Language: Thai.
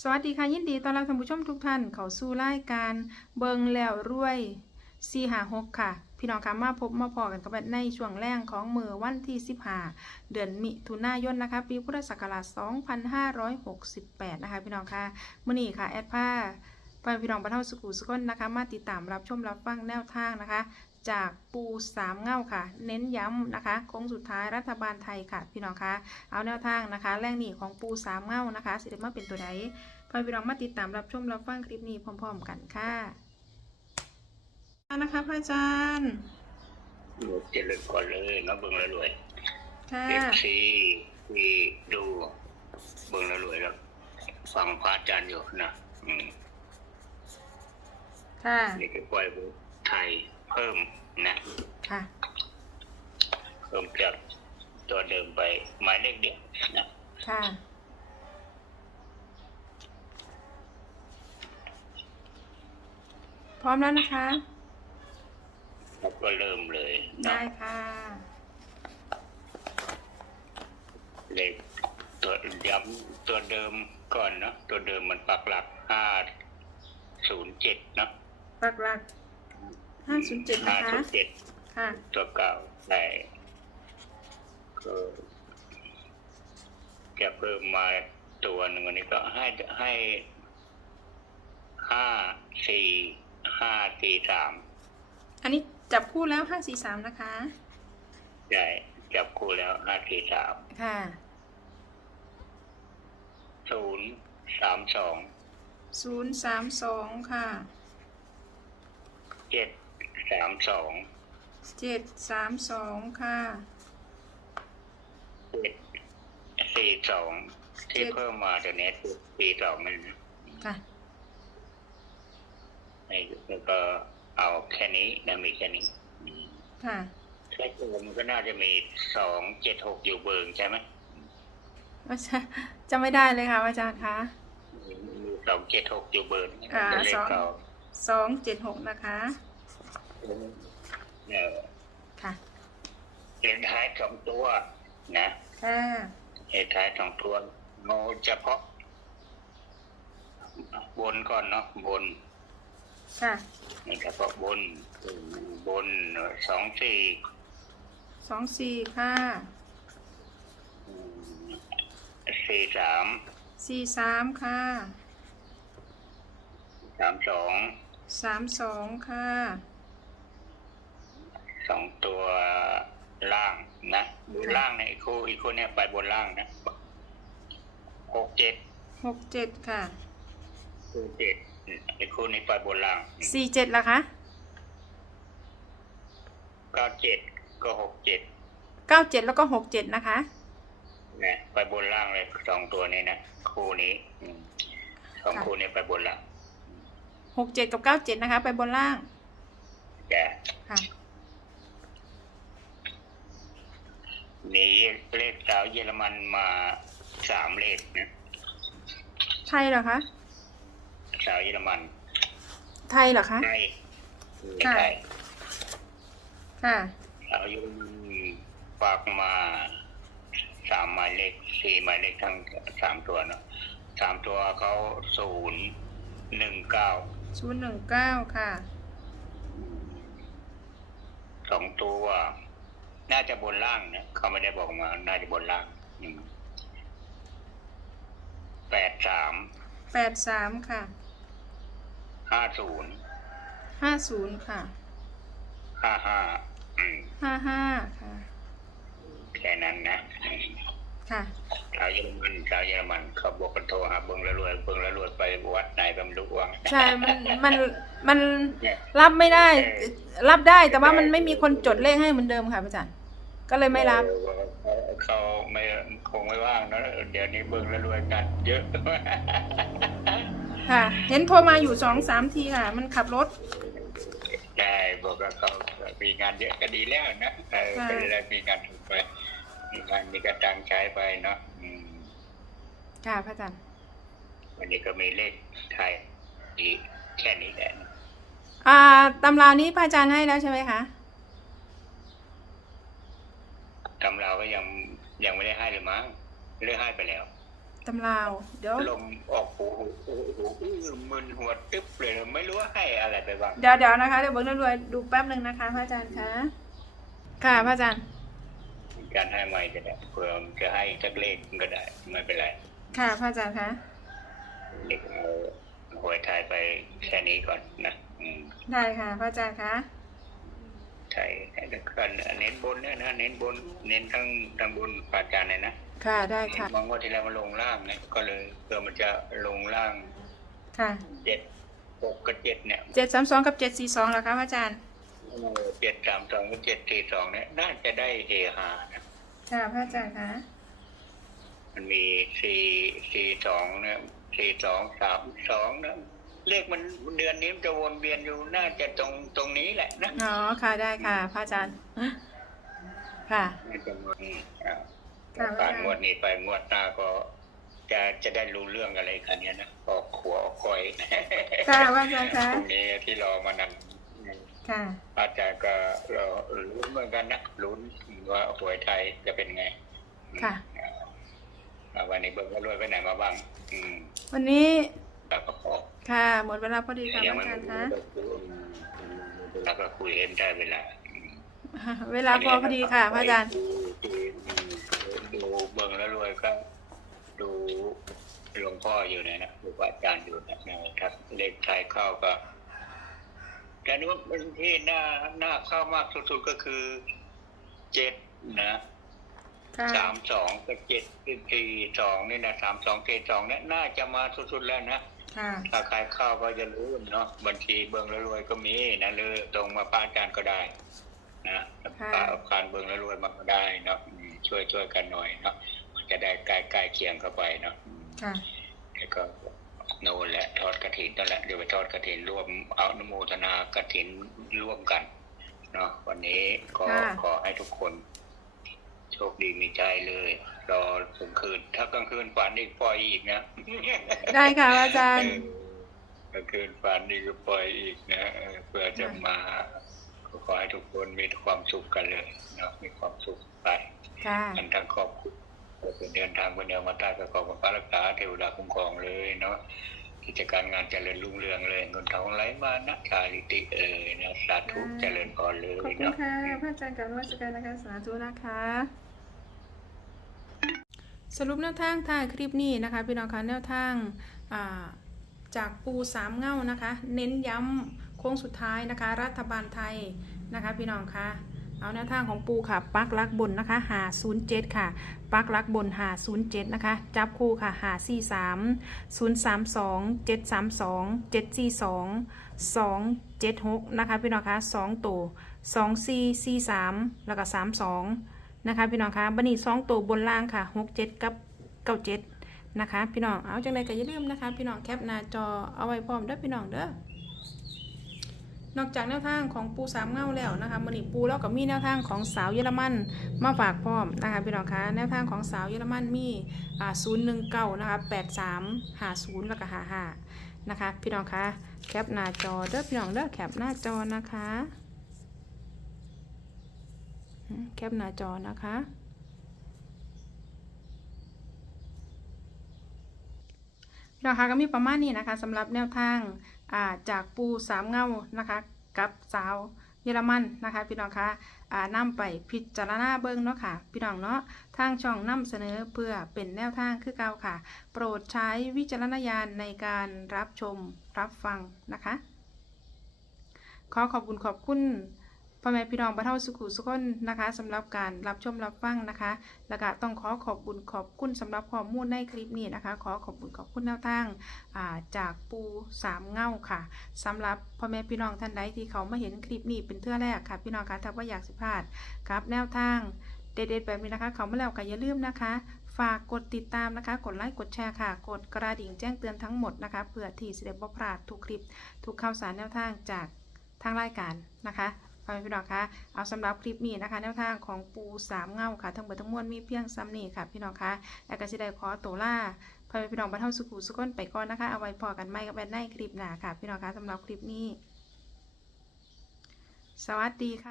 สวัสดีค่ะยินดีต้อนรับท่านผู้ชมทุกท่านเข้าสู่รายการเบิงแล้วรวย4 5 6ค่ะ พี่น้องคะมาพบมาพอกันกับในช่วงแรกของมือวันที่15เดือนมิถุนายนนะคะ ปีพุทธศักราช2568นะคะ พี่น้องคะมื้อนี้ค่ะแอดผ้าไปพี่น้องบรรเทาสุขุสุขนนะคะ มาติดตามรับชมรับฟังแนวทางนะคะ จากปูสามเง่าค่ะ เน้นย้ำนะคะโค้งสุดท้ายรัฐบาลไทยค่ะ พี่น้องคะเอาแนวทางนะคะแรงหนีของปูสามเง่านะคะสิเดมาเป็นตัวใดพอพี่น้องมาติดตามรับชมรับฟังคลิปนี้พร้อม ๆ กันค่ะนะคะพระอาจารย์เจริญก่อนเลยนะเบิ่งแล้วรวยค่ะเอฟซีที่ดูเบิ่งแล้วรวยแล้วฟังพระอาจารย์อยู่นะ อืมค่ะนี่คือปล่อยไทย เพิ่มนะค่ะเพิ่มจากตัวเดิมไปหมายเลขเดียวนะค่ะพร้อมแล้วนะคะแล้วก็เริ่มเลยนะได้ค่ะเลขตัวย้ำตัวเดิมก่อนเนาะตัวเดิมมันปักหลักห้าศูนย์เจ็ดเนาะปักหลัก ห้าศูนย์เจ็ดห้านะคะศูนย์เจ็ดค่ะ ตัวเก่าแต่ก็จะเพิ่มมาตัวหนึ่งอันนี้ก็ให้ให้ห้าสี่ห้าสี่สามอันนี้จับคู่แล้วห้าสี่สามนะคะ ใช่จับคู่แล้วห้าสี่สามค่ะศูนย์สามสองศูนย์สามสองค่ะ เจ็ด สามสองเจ็ดสามสองค่ะ เจ็ดสี่สองที่เพิ่มมาตัวนี้สี่สองนั่นนะค่ะแล้วก็เอาแค่นี้นะมีแค่นี้อืมค่ะแค่ตัวมันก็น่าจะมีสองเจ็ดหกอยู่เบิงใช่ไหมว่าจะจะไม่ได้เลยค่ะอาจารย์คะมีสองเจ็ดหกอยู่เบิงอ่าเป็นเลสของ เก่า สองเจ็ดหกนะคะ เออค่ะเลขท้ายสองตัว นะค่ะเลขท้ายสองตัวโงเฉพาะ บนก่อนเนาะบนค่ะนี่เฉพาะบนบนสองสี่สองสี่ค่ะสี่สามสี่สามค่ะสามสองสามสองค่ะ สองตัวล่างนะดูล่างในอีกคู่อีกคู่เนี่ยไปบนล่างนะหกเจ็ดหกเจ็ดค่ะคู่เจ็ดไอ้คู่นี้ไปบนล่างสี่เจ็ดละคะเก้าเจ็ดก็หกเจ็ดเก้าเจ็ดแล้วก็หกเจ็ดนะคะนะไปบนล่างเลยสองตัวนี้นะคู่นี้อืมสองค่ะคู่นี้ไปบนล่างหกเจ็ดกับเก้าเจ็ดนะคะ ไปบนล่างจะค่ะ นีเลขสาวเยอรมันมาสามเลขนะไทยเหรอคะสาวเยอรมัน ไทยเหรอคะใช่ค่ะใช่ค่ะสาวเยอรมันฝากมาสามหมายเลขสี่หมายเลขทั้งสามตัวเนาะสามตัวเขาศูนย์หนึ่งเก้าศูนย์หนึ่งเก้าค่ะสองตัว น่าจะบนล่างนะเขาไม่ได้บอกมา น่าจะบนล่างอืมแปดสามแปดสามค่ะ ห้าศูนย์ห้าศูนย์ค่ะห้าห้าอืมห้าห้าค่ะ แค่นั้นนะอืมค่ะชาวเยอรมันชาวเยอรมันเขาบอกกันโทรหาเบิ้งละรวยเบิ้งละรวยไปวัดไหนก็ไม่รู้ว่าใช่ มัน มัน มันเนี่ยรับไม่ได้ รับได้แต่ว่ามันไม่มีคนจดเลขให้เหมือนเดิมค่ะอาจารย์ ก็เลยไม่รับเออเขาไม่คงไม่ว่างเนอะเดี๋ยวนี้เบิ้งละรวยกันเยอะค่ะ เห็นโทรมาอยู่สองสามทีค่ะ มันขับรถใช่บอกว่าเขามีงานเยอะก็ดีแล้วนะเออค่ะก็ได้มีงานถูกไปมีงานมีกระตังใช้ไปเนาะอืมค่ะพระอาจารย์วันนี้ก็มีเลขไทยอีกแค่นี้แหละ อ่าตำรานี้พระอาจารย์ให้แล้วใช่ไหมคะตำราก็ยังยังไม่ได้ให้เลยมั้งเลือกให้ไปแล้วตำราวเดี๋ยวลมออกหูหูหูหูอื้อมึนหัวตึ๊บเลยไม่รู้ว่าให้อะไรไปบ้างเดี๋ยวเดี๋ยวนะคะเดี๋ยวเบิ้งรวยๆดูแป๊บหนึ่งนะคะพระอาจารย์คะค่ะพระอาจารย์การให้ไม่ก็ได้เผื่อมันจะให้สักเลขก็ได้ไม่เป็นไรค่ะพระอาจารย์คะเด็กเอาหวยไทยไปแค่นี้ก่อนนะอืม ได้ค่ะพระอาจารย์คะใช่แล้วก็เน้นบนเนี่ยนะเน้นบน เน้นทั้งทั้งบนปาจารย์เลยนะค่ะได้ค่ะบางวันที่แล้วมันลงล่างเนี่ยก็เลยเผื่อมันจะลงล่าง ค่ะเจ็ดหกกับเจ็ดเนี่ยเจ็ดสามสองกับเจ็ดสี่สองแล้วคะพระอาจารย์เจ็ดสามสองกับเจ็ดสี่สองเนี่ยน่าจะได้เฮฮานะค่ะพระอาจารย์คะมันมีสี่สี่สองเนี่ยสี่สองสามสองนะ เลขมันเดือนนี้มันจะวนเวียนอยู่น่าจะตรงตรงนี้แหละนะอ๋อค่ะได้ค่ะพระอาจารย์ค่ะน่าจะวนอืมอ่าค่ะผ่านงวดนี้ไปงวดหน้าก็ จะจะได้รู้เรื่องอะไรกันเนี้ยนะออกขัวออกคอยค่ะพระอาจารย์คะตรงนี้ที่รอมานั้นค่ะอาจารย์ก็รอลุ้นเหมือนกันนะลุ้นว่าหวยไทยจะเป็นไง ค่ะอ่าวันนี้เบิกว่ารวยไปไหนมาบ้างอืมวันนี้ แล้วก็พอค่ะ หมดเวลาพอดีค่ะพยัระไม่อาจารย์คะแล้วก็คุยเอ็นได้เวลาอืมเวลาพอพอดีค่ะพระอาจารย์ดูดูเบิ่งแล้วรวยก็ดูหลวงพ่ออยู่เนี่ยนะดูพระอาจารย์อยู่นะนะครับ เลขไทยเข้าก็แต่นี่ว่าที่หน้าหน้าเข้ามากสุดๆก็คือเจ็ดนะ ค่ะ สามสองกับเจ็ดสี่สองนี่นะสามสองเจ็ดสองเนี่ยน่าจะมาสุดๆแล้วนะค่ะ ถ้าใครเข้าก็จะรู้เนาะบัญชีเบิ่งแล้วรวยก็มีนะหรือตรงมาป้าอาจารย์ก็ได้นะป้าการเบิ่งแล้วรวยมาก็ได้เนาะอืมช่วยช่วยกันหน่อยเนาะมันจะได้ใกล้ใกล้เคียงเข้าไปเนาะอืมค่ะแล้วก็โน่นแหละทอดกระถินนั่นแหละเดี๋ยวไปทอดกระถินร่วมเอาอนุโมทนากระถินร่วมกันเนาะวันนี้ก็ค่ะขอให้ทุกคน โชคดีมีใจเลย รอกลางคืน ถ้ากลางคืนฝันอีกปล่อยอีกนะ ได้ค่ะพระอาจารย์เออกลางคืนฝันอีกก็ปล่อยอีกนะเออเพื่อจะมาก็ขอให้ทุกคนมีความสุขกันเลยเนาะมีความสุขไปค่ะกันทั้งครอบครัวเป็นเดินทางไปเดียวมาใต้ก็ขอบพระรักษาเทวดาคุ้มครองเลยเนาะกิจการงานเจริญรุ่งเรืองเลยเงินทองไหลมานะชาลิติเอ่ยนะสาธุเจริญพรเลขอบยคุณเนาะค่ะพระอาจารย์กับนวัตการนะคะสาธุนะคะ สรุปแนวทางท้ายคลิปนี้นะคะพี่น้องคะแนวทางาจากปูสามเง่านะคะ เน้นย้ำโค้งสุดท้ายนะคะ รัฐบาลไทยนะคะ พี่น้องคะเอาแนวทางของปูค่ะ ปักลักบนนะคะหา07 ค่ะ ปักลักบนหา07 นะคะ จับคู่ค่ะหา43 032 732 742 276 นะคะ พี่น้องคะ2ตัว2 4 4 3 แล้วก็3 2 นะคะพี่น้องคะบันนี้2ตัวบนล่างค่ะ6 7กับ97นะคะ พี่น้องเอาจังไรก็อย่าลืมนะคะ พี่น้องแคปหน้าจอเอาไว้พร้อมเด้อพี่น้องเด้อนอกจากแนวทางของปูสามเงาแล้วนะคะมันนี้ปูแล้วก็มีแนวทางของสาวเยอรมันมาฝากพร้อมนะคะพี่น้องคะแนวทางของสาวเยอรมันมีอ่าศูนย์หนึ่งเก้านะคะแปดสามหาศูนย์แล้วก็หาห้านะคะ พี่น้องคะแคปหน้าจอเด้อพี่น้องเด้อแคปหน้าจอนะคะ แคปหน้าจอนะคะน้องคะก็มีประมาณนี้นะคะสำหรับแนวทางาจากปูสามเงานะคะกับสาวเยอรมันนะคะ พี่น้องคะอ่านำไปพิจารณาเบิ้งเนาะค่ะ พี่น้องเนาะ ทางช่องนำเสนอเพื่อเป็นแนวทางคือเก่าค่ะ โปรดใช้วิจารณญาณในการรับชมรับฟังนะคะ ขอขอบคุณขอบคุณ พ่อแม่พี่น้องบรรเท่าสุขุสุขนนะคะสำหรับการรับชมรับฟังนะคะ แล้วก็ต้องขอขอบคุณขอบคุณสำหรับข้อมูลในคลิปนี้นะคะ ขอขอบคุณขอบคุณแนวทางาจากปูสามเง่าค่ะสำหรับพ่อแม่พี่น้องท่านใดที่เขามาเห็นคลิปนี้เป็นเทื่อแรกค่ะ พี่น้องคะถ้าว่าอยากสิพลาดครับแนวทางเด็ดๆแบบนี้นะคะ เขามาแล้วก็อย่าลืมนะคะฝากกดติดตามนะคะ กดไลค์ กดแชร์ค่ะ กดกระดิ่งแจ้งเตือนทั้งหมดนะคะ เพื่อที่จะได้บ่พลาดทุกคลิป ทุกข่าวสารแนวทางจากทางรายการนะคะ พ่อพี่น้องคะเอาสำหรับคลิปนี้นะคะแนวทางของปูสามเงาค่ะ ทั้งหมดทั้งมวลมีเพียงซ้ำนี่ค่ะพี่น้องคะแล้วก็สิได้ขอตัวล่าพ่อพี่น้องบรรเทาสุขุสุขนไปก่อนนะคะเอาไว้พอกันไม่กับแบนในคลิปหน้าค่ะพี่น้องคะสำหรับคลิปนี้ สวัสดีค่ะ